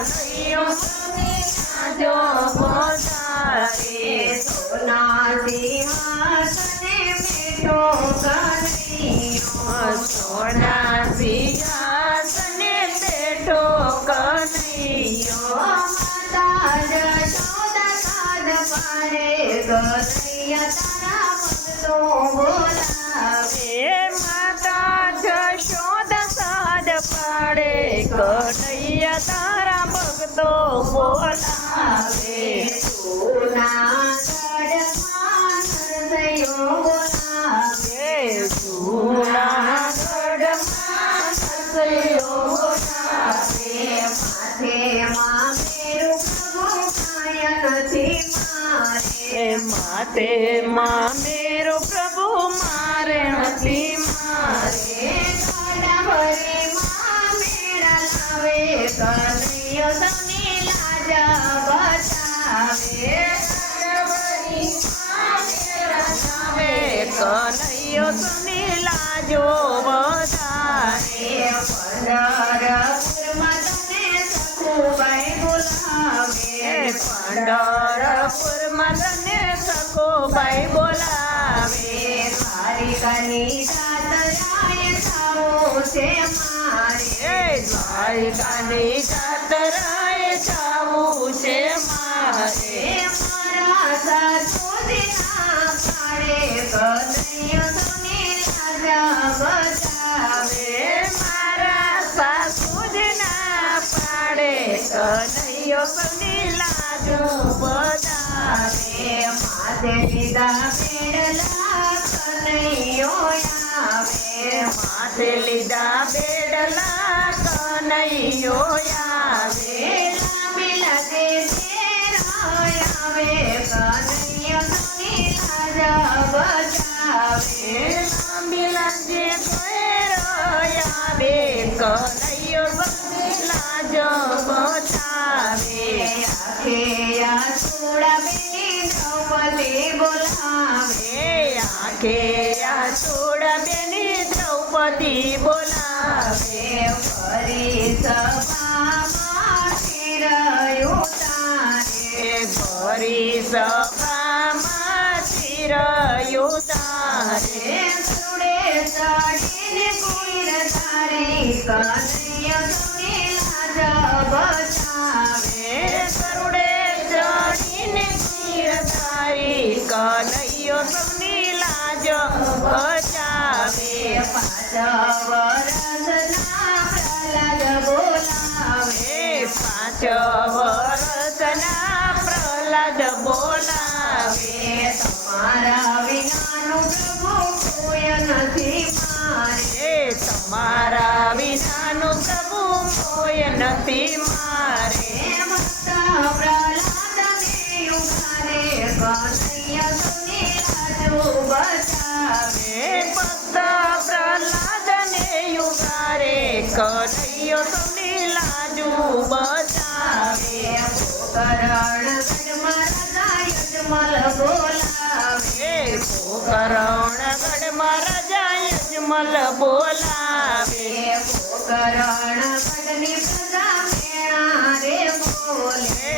કનૈયો જો વધારે સોના સિંહાસને બેઠો કનૈયો સોના સિંહાસને બેઠો કનૈયો માતા જશોદા સાદ પાડે કનૈયા તારા ભક્તો બોલાવે માતા જશોદા સાદ પાડે કનૈયા તારા ભક્તો બોલાવે જૂનાગઢમાં નરસૈયો બોલાવે જૂનાગઢમાં નરસૈયો બોલાવે માથેમાં મેરું પ્રભુ કાય નથી મારે માથેમાં મેરો પ્રભુ મારે નથી મારે ગોદાવરીમાં મેળા લાવે કનૈયો સૌની લાજ બચાવે ગોદાવરીમાં મેળા લાવે કનૈયો સૌની લાજો વધારે પંઢરપુરમાં તને સખુબાઈ બોલાવે પંઢરપુરમાં તને સખુબાઈ બોલાવે દ્વારિકાની જાતરાએ જાવું છે મારે દ્વારિકાની જાતરાએ જાવું છે મારે મારા સાસુજી ના પાડે કનૈયો સૌની લાજ બચાવે મારા સાસુજી ના પાડે કનૈયો સૌની લાજ બચાવે માથે લીધા બેડલા કનૈયો આવે માથે લીધા બેડલા કનૈયો આવે લાંબી લાગે આવે કનૈયો સૌની લાજ બચાવે લાંબી લાગે આવે કનૈયો સૌની લાજ બચાવે આખે આસુડા બેની દ્રૌપદી બોલાવે આખે આસુડા બેની દ્રૌપદી બોલાવે ફરી સભામાં શિરયું તારે ફરી સભામાં શિરયું તારે ગરુડે ચડીને કુઈર તારી કનૈયો સૌની લાજ બચાવે ગરુડે ચડીને કુઈર તારી કનૈયો સૌની લાજ બચાવે 5 વર્ષના પ્રહલાદ બોલાવે 5 વર્ષના પ્રહલાદ બોલાવે તમારા વિનાનું પ્રભુ કોઈ નથી મારે તમારા વિનાનું પ્રભુ કોઈ નથી મારે ભક્ત પ્રહલાદને ઉગારે કનૈયા સૌની લાજો બચાવે ભક્ત પ્રહલાદને ઉગારે કનૈયો સૌની લાજો બચાવે કરણગઢમાં રાજા યજમલ બોલાવે કરણગઢમાં રાજા યજમલ બોલાવે કરણગઢની પ્રજા મેણા રે બોલે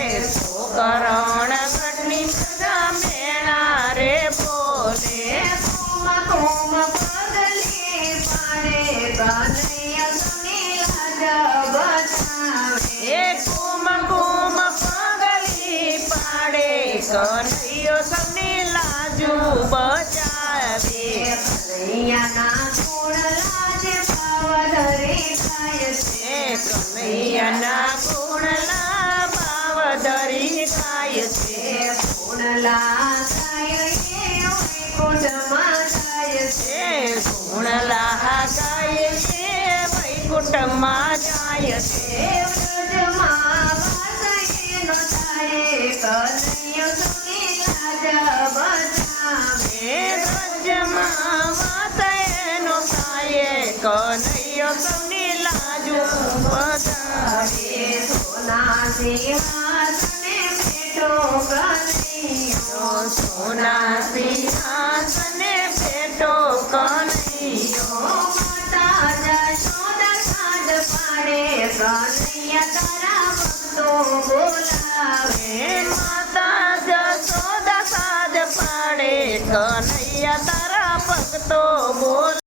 કરણગઢની પ્રજા મેણા રે બોલે કુમ કુમ પગલી પાડે કનૈયા સૌની લાજ બચાવે કુમ કુમ પગલી પાડે કનૈયો સૌની લાજુ બચાવે કનૈયાના ગુણ લાજે ભાવધરી ગાય છે કનૈયાના ગુણ ભાવધરી ગાય છે ગુણ ગાય એ વૈકુંઠમાં જાય છે ગુણ ગાય એ વૈકુંઠમાં જાય છે વ્રજમાં વાસ એનો થાય કનૈયો સૌની લાજ બચાવે વ્રજમાં વાસ એનો થાય કનૈયો સૌની લાજુ બચાવે સોના સિંહાસને બેઠો કનૈયો સોના સિંહાસને બેઠો કનૈયો માતા જશોદા સાદ પાડે કનૈયા તારા ભક્તો બોલાવે હે માતા જશોદા સાજ પાડે કનૈયા તારા ભક્તો બોલ